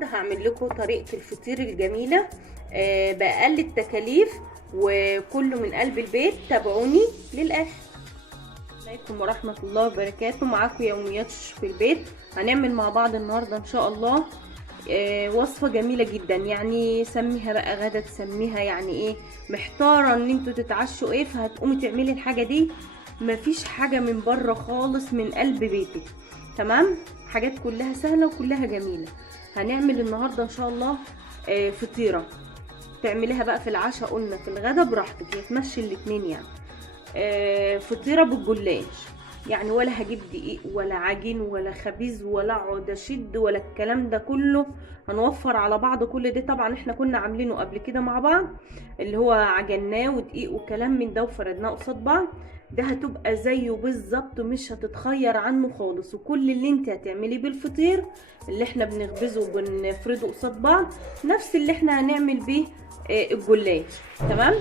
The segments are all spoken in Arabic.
النهارده هعمل لكم طريقه الفطير الجميله باقل التكاليف وكله من قلب البيت. تابعوني للاخر. عليكم ورحمه الله وبركاته. معاكم يوميات في البيت. هنعمل مع بعض النهارده ان شاء الله وصفه جميله جدا. يعني سميها بقى غدا، تسميها يعني ايه، محتاره ان انتوا تتعشوا ايه، فهتقومي تعملي الحاجه دي. مفيش حاجه من بره خالص، من قلب بيتك. تمام، حاجات كلها سهله وكلها جميله. هنعمل النهارده ان شاء الله فطيره. تعمليها بقى في العشاء، قلنا في الغدا براحتك، يتمشي الاتنين يعني. فطيره بالجلاش. يعني ولا هجيب دقيق ولا عجين ولا خبيز ولا اقعد اشد ولا الكلام ده كله. هنوفر على بعض كل ده. طبعا احنا كنا عاملينه قبل كده مع بعض، اللي هو عجناه ودقيق وكلام من ده وفردناه قصاد بعض. ده هتبقى زيه بالظبط، مش هتتخير عنه خالص. وكل اللي انت هتعمليه بالفطير اللي احنا بنخبزه وبنفرده قصاد بعض، نفس اللي احنا هنعمل بيه الجلاش. تمام.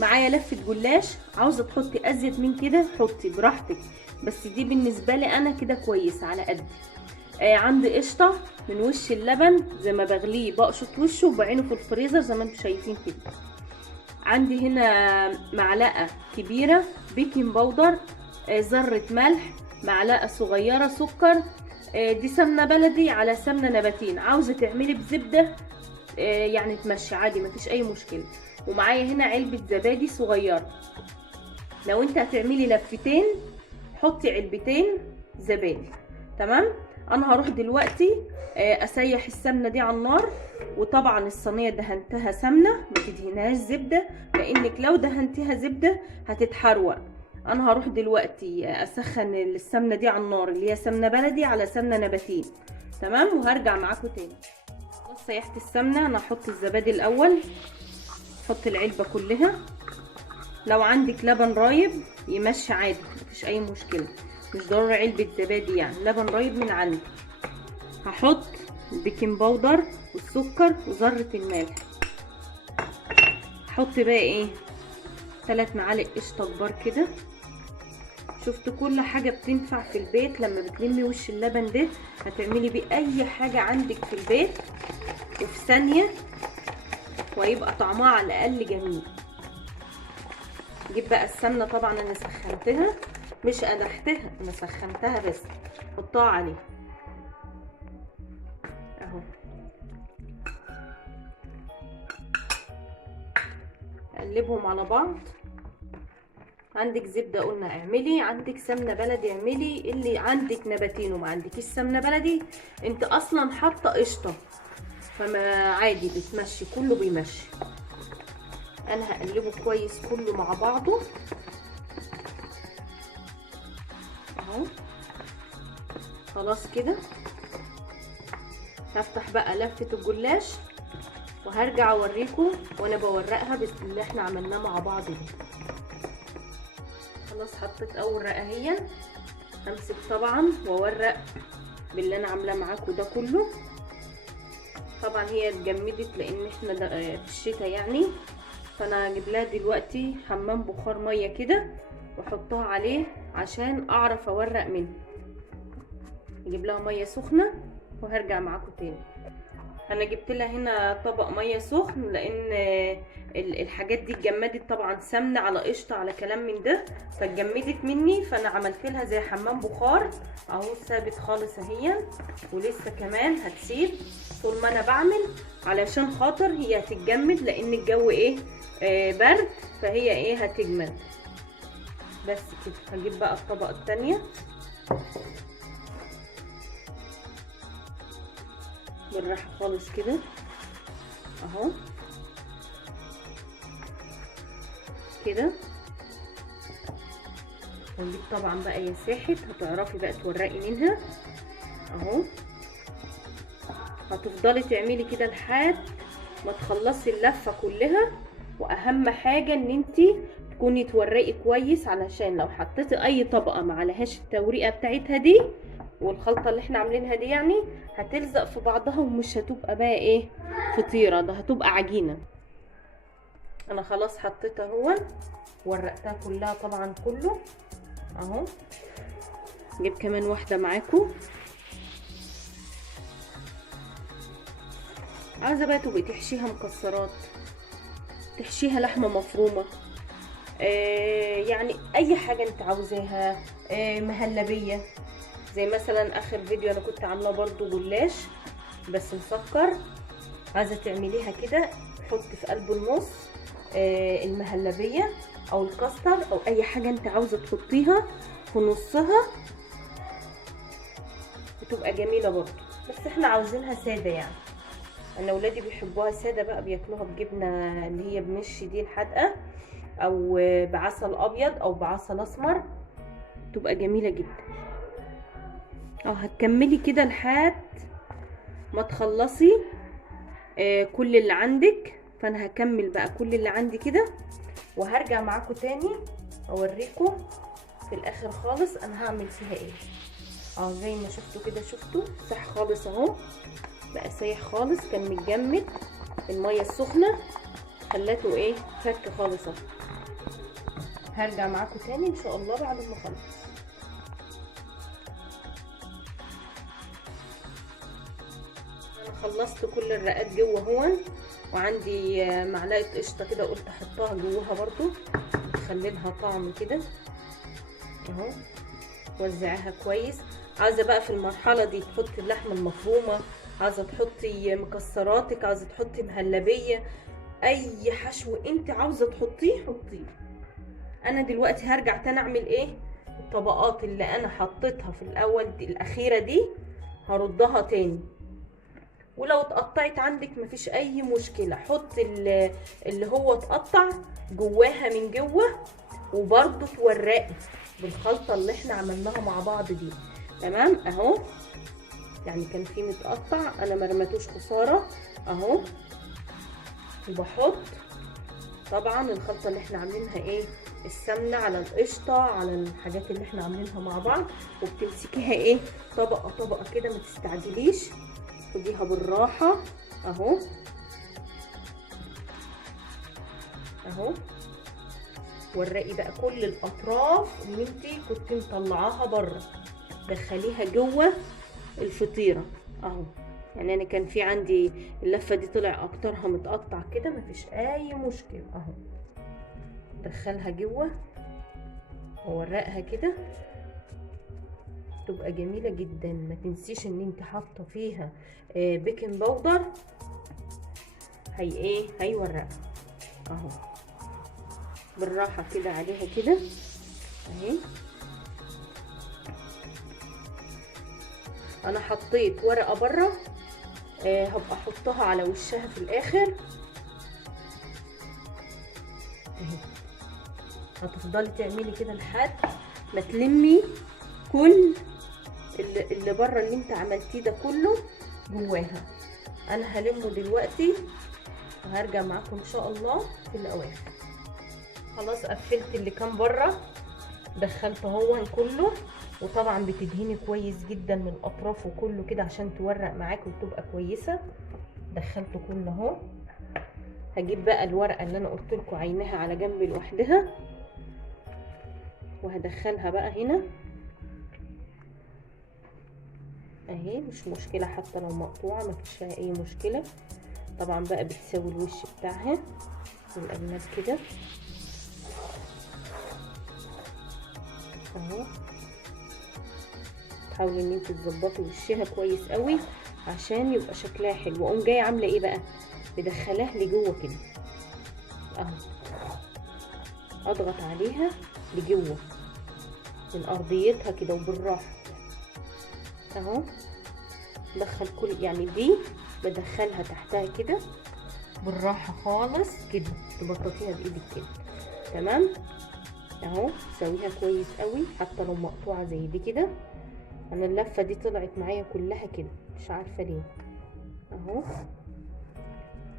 معايا لفه جلاش. عاوزه تحطي ازيد من كده حطي براحتك، بس دي بالنسبه لي انا كده كويسه على قد. عندي قشطه من وش اللبن، زي ما بغليه بقشط وشه وبعينه في الفريزر زي ما انتم شايفين كده. عندي هنا معلقه كبيره بيكنج باودر، ذره ملح، معلقه صغيره سكر. دي سمنه بلدي على سمنه نباتين. عاوزه تعملي بزبده يعني تمشي عادي، مفيش اي مشكله. ومعايا هنا علبه زبادي صغيره. لو انت هتعملي لفتين حطي علبتين زبادي. تمام. انا هروح دلوقتي اسيح السمنه دي على النار. وطبعا الصينيه دهنتها سمنه، ما تدهنهاش زبده، لانك لو دهنتيها زبده هتتحروق. انا هروح دلوقتي اسخن السمنه دي على النار، اللي هي سمنه بلدي على سمنه نباتين. تمام، وهرجع معاكم تاني. خلاص سيحت السمنه. انا هحط الزبادي الاول، حط العلبه كلها. لو عندك لبن رايب يمشي عادي، مفيش اي مشكله، مش ضروري علبه زبادي، يعني لبن رايب من عندي. هحط البيكنج باودر والسكر وذره الملح. هحط بقى ايه 3 معالق قشطه كبار كده. شفت كل حاجه بتنفع في البيت. لما بتلمي وش اللبن ده هتعملي بيه اي حاجه عندك في البيت وفي ثانيه، وهيبقى طعمها على الاقل جميل. جيب بقى السمنه. طبعا انا سخنتها، مش قدحتها، انا سخنتها بس. حطها عليه اهو. قلبهم على بعض. عندك زبده قلنا اعملي، عندك سمنه بلدي اعملي، اللي عندك نباتين وما عندكيش سمنه بلدي انت اصلا حاطه قشطه، فما عادي بتمشي، كله بيمشي. انا هقلبه كويس كله مع بعضه اهو. خلاص كده. هفتح بقى لفه الجلاش وهرجع اوريكم وانا بورقها باللي احنا عملناه مع بعض ده. خلاص حطيت اول رقه اهي. همسك طبعا واورق باللي انا عاملاه معاكم ده كله. طبعا هي اتجمدت لان احنا في الشتاء يعني، فانا هجيب لها دلوقتي حمام بخار ميه كده واحطها عليه عشان اعرف اورق منه. اجيب لها ميه سخنه وهرجع معاكم تاني. انا جبت لها هنا طبق ميه سخن لان الحاجات دي اتجمدت، طبعا سمنه على قشطه على كلام من ده، فاتجمدت مني. فانا عملت لها زي حمام بخار اهو، ثابت خالص اهي، ولسه كمان هتسيب طول ما انا بعمل، علشان خاطر هي هتتجمد لان الجو ايه برد، فهي ايه هتجمد. بس كده. هجيب بقى الطبقه التانيه بالراحه خالص كده اهو كده. ونجيب طبعا بقى يا ساحت هتعرفي بقى تورقي منها اهو. هتفضلي تعملي كده لحد ما تخلصي اللفه كلها. واهم حاجه ان انتي تكوني تورقي كويس، علشان لو حطيتي اي طبقه ما عليهاش التوريقه بتاعتها دي والخلطه اللي احنا عاملينها دي، يعني هتلزق في بعضها ومش هتبقى بقى ايه فطيره، ده هتبقى عجينه. انا خلاص حطيتها اهو، ورقتها كلها طبعا كله اهو. جيب كمان واحده معاكم عاوزه بقى تبقي تحشيها مكسرات، تحشيها لحمه مفرومه، يعني اي حاجه انت عاوزاها، مهلبيه. زي مثلا اخر فيديو انا كنت عامله برضو جلاش بس مسكر، عايزه تعمليها كده، حطي في قلب النص المهلبيه او الكاستر او اي حاجه انت عاوزه تحطيها في نصها، بتبقى جميله برضو. بس احنا عاوزينها ساده يعني، انا ولادي بيحبوها ساده بقى، بياكلوها بجبنه اللي هي بمش دي الحادقه، او بعسل ابيض او بعسل اسمر، تبقى جميله جدا. هتكملي كده لحد ما تخلصي كل اللي عندك. فانا هكمل بقى كل اللي عندي كده وهرجع معاكم تاني اوريكم في الاخر خالص انا هعمل فيها ايه. زي ما شفتوا كده، شفتوا ساح خالص اهو، بقى سايح خالص، كان متجمد الميه السخنه خلته ايه، فك خالص اهو. هرجع معاكم تاني ان شاء الله بعد ما اخلص. انا خلصت كل الرقات جوه هون، وعندي معلقه قشطه كده قلت احطها جواها برضو تخلي لها طعم كده اهو. وزعيها كويس. عايزه بقى في المرحله دي تحطي اللحمه المفرومه، عايزه تحطي مكسراتك، عايزه تحطي مهلبيه، اي حشو انت عاوزه تحطيه حطيه. انا دلوقتي هرجع تاني اعمل ايه، الطبقات اللي انا حطيتها في الاول دي الاخيره دي هردها تاني. ولو اتقطعت عندك مفيش اي مشكله، حط اللي هو اتقطع جواها من جوه، وبرده تورقي بالخلطه اللي احنا عملناها مع بعض دي. تمام اهو، يعني كان في متقطع انا ما رميتوش خساره اهو. وبحط طبعا الخلطه اللي احنا عاملينها ايه، السمنه على القشطه على الحاجات اللي احنا عاملينها مع بعض، وبتمسكيها ايه طبقه طبقه كده، ما تستعجليش، خديها بالراحه اهو اهو. ورقي بقى كل الاطراف اللي انتي كنتي مطلعاها بره، دخليها جوه الفطيره اهو. يعني انا كان في عندي اللفه دي طلع اكترها متقطع كده، مفيش اي مشكله اهو. دخلها جوه وورقها كده، تبقى جميله جدا. ما تنسيش ان انت حاطه فيها بيكنج باودر، هيورقها اهو. بالراحه كده عليها كده اهي. انا حطيت ورقه بره، هبقى احطها على وشها في الاخر اهي. هتفضلي تعملي كده لحد ما تلمي كل اللي بره اللي انت عملتيه ده كله جواها. انا هلمه دلوقتي وهرجع معاكم ان شاء الله في الاواخر. خلاص قفلت اللي كان بره، دخلته هو كله، وطبعا بتدهني كويس جدا من الاطراف وكله كده عشان تورق معاكي وتبقى كويسه. دخلته كله اهو. هجيب بقى الورقه اللي انا قلت لكم عينها على جنب لوحدها، وهدخلها بقى هنا اهي. مش مشكله حتى لو مقطوعه، مفيش فيها اي مشكله. طبعا بقى بتساوي الوش بتاعها من الأجناب كده اهو. حاولي ان انت تظبطي وشها كويس قوي عشان يبقى شكلها حلو. واقوم جايه عامله ايه بقى، بدخلها لجوه كده اهو، اضغط عليها لجوه من ارضيتها كده وبالراحه اهو. بدخل كل يعني دي بدخلها تحتها كده بالراحه خالص كده، تبططيها بايدك كده. تمام اهو. سويها كويس قوي حتى لو مقطوعه زي دي كده. انا اللفه دي طلعت معايا كلها كده، مش عارفه ليه اهو.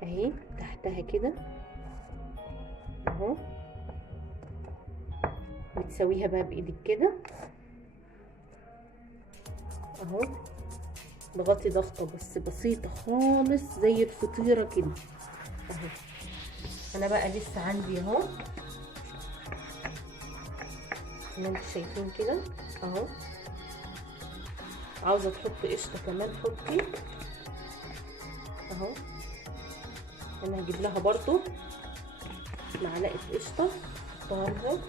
اهي تحتها كده اهو. بتسويها بقى بايدك كده اهو. اضغطي ضغطه بس بسيطه خالص زي الفطيره كده اهو. انا بقى لسه عندي اهو زي ما انتم شايفين كده اهو. عاوزه تحطي قشطه كمان حطي اهو. انا هجيب لها برضو معلقه قشطه احطها لها.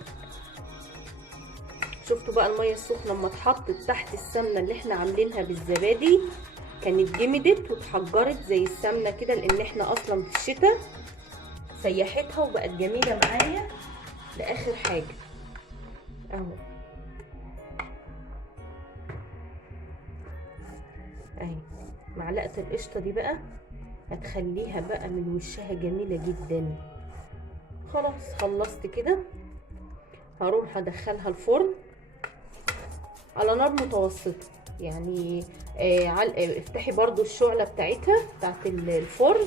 شفتوا بقى الميه السخنه لما اتحطت تحت السمنه اللي احنا عاملينها بالزبادي كانت جمدت واتحجرت زي السمنه كده، لان احنا اصلا في الشتاء سيحتها وبقت جميله معايا لاخر حاجه اهو. اهي معلقه القشطه دي بقى هتخليها بقى من وشها جميله جدا. خلاص خلصت كده، هروح ادخلها الفرن على نار متوسطه يعني. افتحي برضو الشعله بتاعتها بتاعت الفرن،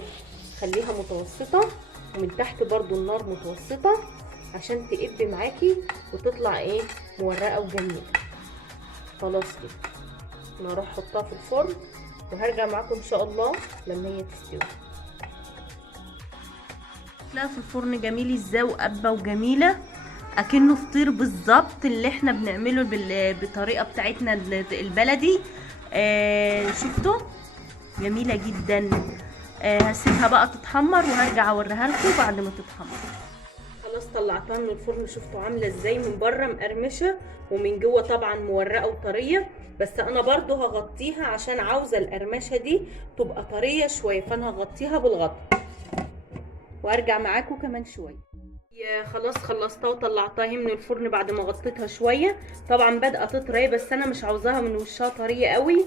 خليها متوسطه، ومن تحت برضو النار متوسطه عشان تقب معاكي وتطلع ايه مورقه وجميله. خلاص كده انا هروح احطها في الفرن وهرجع معاكم ان شاء الله لما هي تستوي. شكلها في الفرن جميل ازاي وقبه وجميله اكنه فطير بالظبط اللي احنا بنعمله بالطريقه بتاعتنا البلدي. شفتوا جميله جدا. هسيبها بقى تتحمر وهرجع اوريها لكم بعد ما تتحمر. خلاص طلعتها من الفرن، شفتوا عامله ازاي من بره مقرمشه ومن جوه طبعا مورقه وطريه، بس انا برضو هغطيها عشان عاوزه القرمشه دي تبقى طريه شويه، فانا هغطيها بالغطا وارجع معاكم كمان شويه. خلاص خلصتها وطلعتها من الفرن بعد ما غطيتها شويه. طبعا بدأت تطرى بس انا مش عاوزاها من وشها طريه قوي.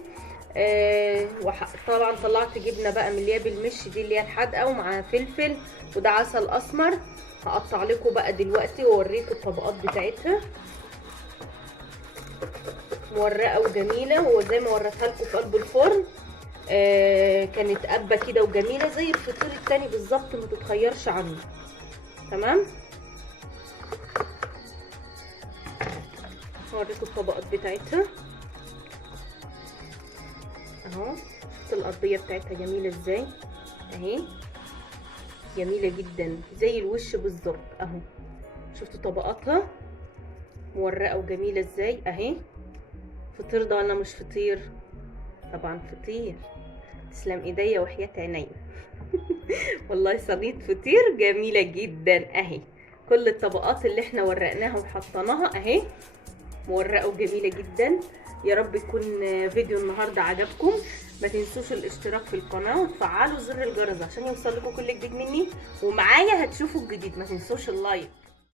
طبعا طلعت جبنه بقى من اللي هي بالمش دي اللي هي الحادقه ومعاها فلفل، وده عسل اسمر. هقطع لكم بقى دلوقتي واوريكم الطبقات بتاعتها مورقه وجميله، وزي ما وريتها لكم في قلب الفرن. كانت قبه كده وجميله زي الفطير التاني بالظبط، ما تتخيرش عنه. تمام، هوريكم الطبقات بتاعتها اهو. شفت الارضيه بتاعتها جميله ازاي اهي، جميله جدا زي الوش بالظبط اهو. شفتوا طبقاتها مورقه وجميله ازاي اهي. فطير ده ولا مش فطير؟ طبعا فطير. تسلم ايديا وحياة عينيا. والله صينيه فطير جميله جدا اهي. كل الطبقات اللي احنا ورقناها وحطيناها اهي مورقه وجميله جدا. يا رب يكون فيديو النهارده عجبكم. ما تنسوش الاشتراك في القناه وتفعلوا زر الجرس عشان يوصل لكم كل جديد مني، ومعايا هتشوفوا الجديد. ما تنسوش اللايك.